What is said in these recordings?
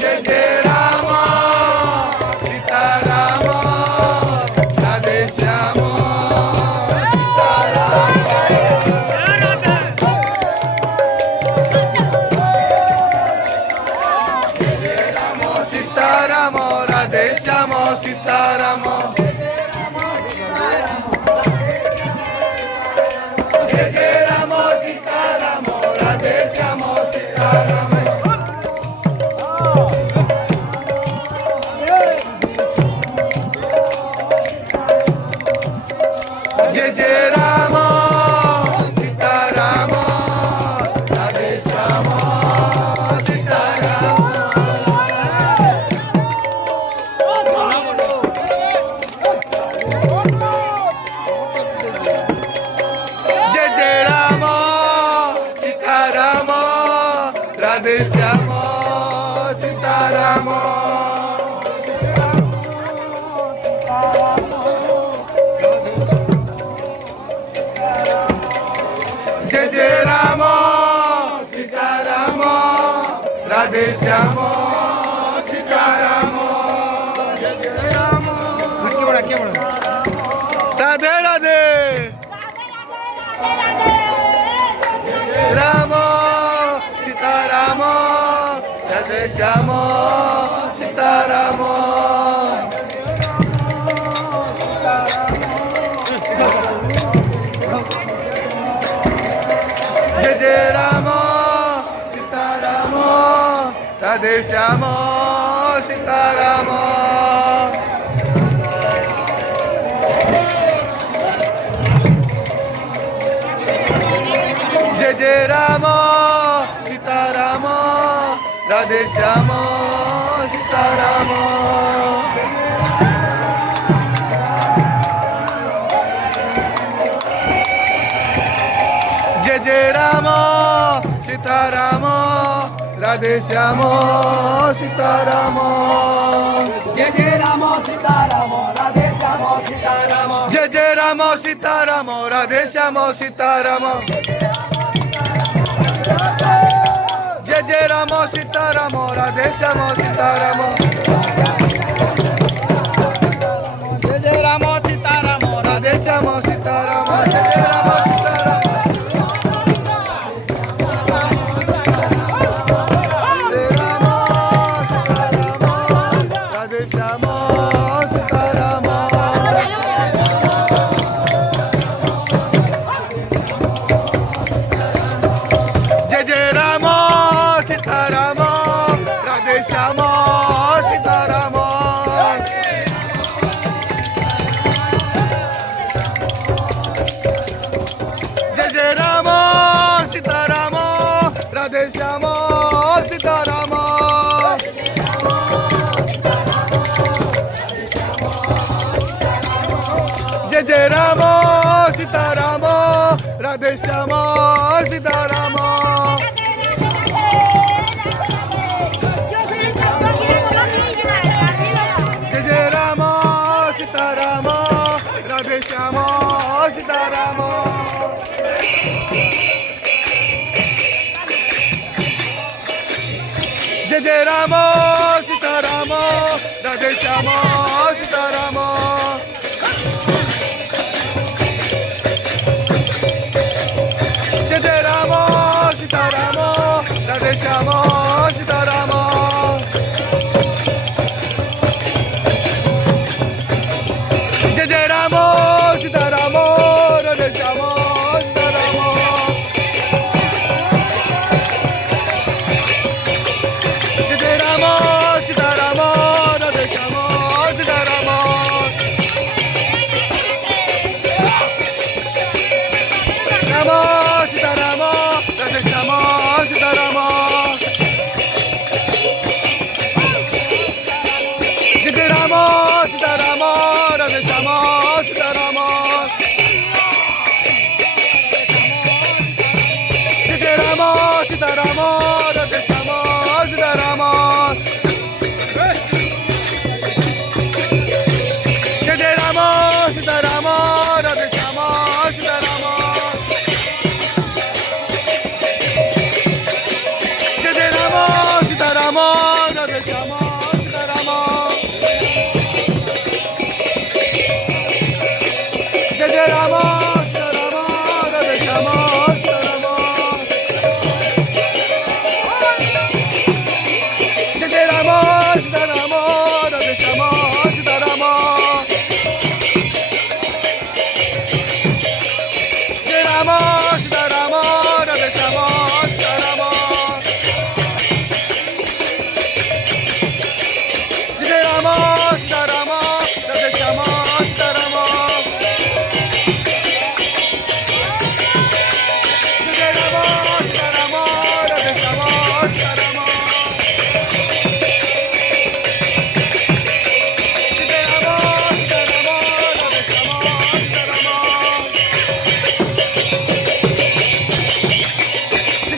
जय जय राम सीताराम राधे श्याम सीताराम सीताराम राधे श्याम सीताराम जय जय राम सीताराम राधे श्याम सीताराम जय जय राम सीताराम राधे श्याम सीताराम जय जय राम सीताराम राधे श्याम सीताराम जय जय राम सीताराम राधे श्याम सीताराम जय जय राम राधे राधे राम सीताराम राधे श्याम सीताराम जय जय राम सीताराम राधे श्याम सीताराम जय जय राम सीताराम राधे श्याम सीताराम जय जय राम सीताराम राधे श्याम सीताराम जय जय राम सीताराम राधे श्याम सीताराम जय जय राम सीताराम राधे श्याम सीताराम जय जय राम सीताराम राधे श्याम सीताराम जय जय राम सीताराम राधे श्याम सीताराम जय जय राम सीताराम जय राम सीताराम राधे श्याम सीताराम जय जय राम सीताराम राधे श्याम सीताराम जय जय राम सीताराम राधे श्याम सीताराम जय जय राम सीताराम राधे श्याम सीताराम जय जय राम सीताराम राधे श्याम सीताराम जय जय राम सीताराम राधे श्याम सीताराम जय जय राम सीताराम राधे श्याम सीताराम जय जय राम सीताराम राधे श्याम सीताराम जय जय Ram Sitaram Radhe Shyam Sitaram Radhe Shyama Sitaram Jai Jai Rama Sitaram Radhe Shyama Sitaram Jai Jai Rama Sitaram Radhe Shyama Sitaram Jai Rama Sitaram Radhe Shyama Sitaram Jai Rama Sitaram Radhe Shyama Sitaram Jai Rama Sitaram Radhe Shyama Sitaram Jai Rama Sitaram Radhe Shyama Sitaram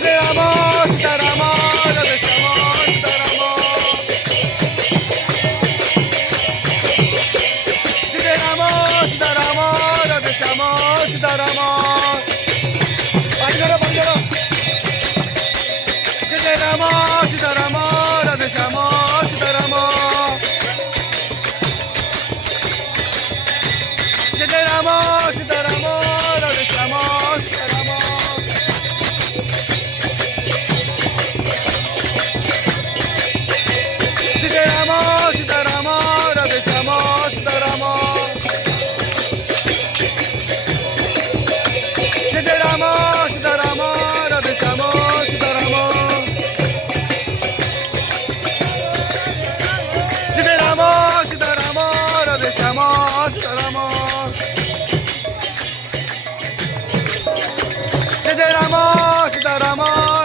Jai Rama Sitaram Radhe Shyama Sitaram Jai Rama Sitaram Radhe Shyama Sitaram Panjara Jai Rama Sitaram Radhe Shyama Sitaram Jai Rama Sitaram Radhe Shyama Sitaram Jai Rama Sitaram Radhe Shyama Sitaram Jai Rama Sitaram Radhe Shyama Sitaram Jai Rama Sitaram Radhe Shyama Sitaram Jai Rama Sitaram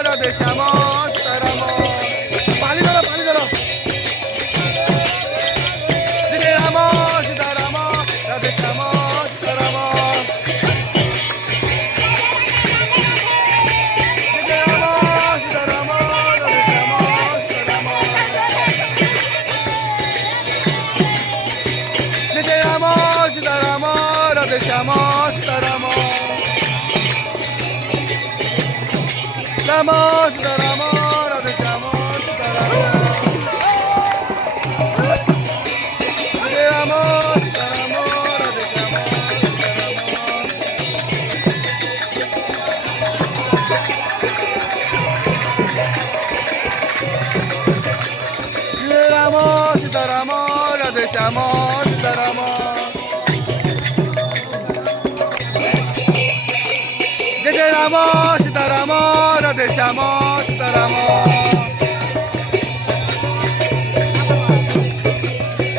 Radhe Shyama Sitaram Pani dalo Jai Rama Sitaram Radhe Shyama Sitaram Jai Rama Sitaram Radhe Shyama Sitaram Jai Rama Sitaram Radhe Shyama Sitaram Rama Sitaram Radhe Shyama Sitaram Jai Rama Sitaram Radhe Shyama Sitaram Jai Rama Sitaram Radhe Shyama Sitaram Jai Jai Rama Sitaram Radhe Shyama Sitaram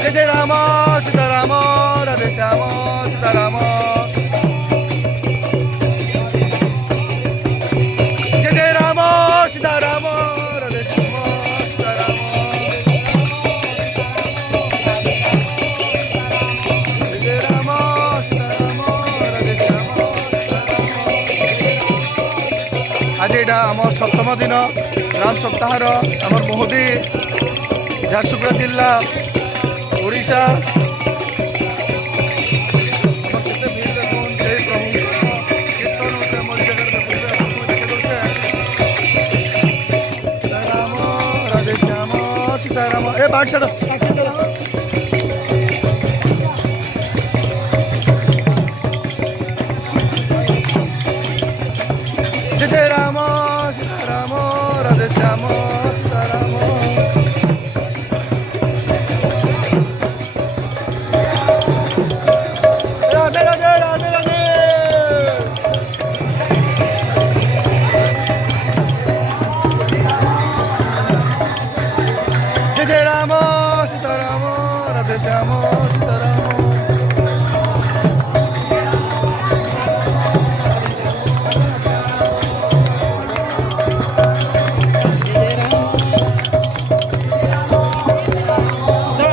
Jai Jai Rama Sitaram Radhe Shyama Sitaram Jai Jai Rama Sitaram Radhe Shyama Sitaram Jai Jai Rama Sitaram Radhe Shyama आज यहाँ आम सप्तम दिन राम सप्ताहर आम मोहदी झारसुगुड़ा जिला ओडिशा राधे श्याम सीताराम ए बाट छाड़ जय जय राम सीताराम राधे श्याम सीताराम राधे राधे राधे राधे जय जय राम सीताराम राधे श्याम सीताराम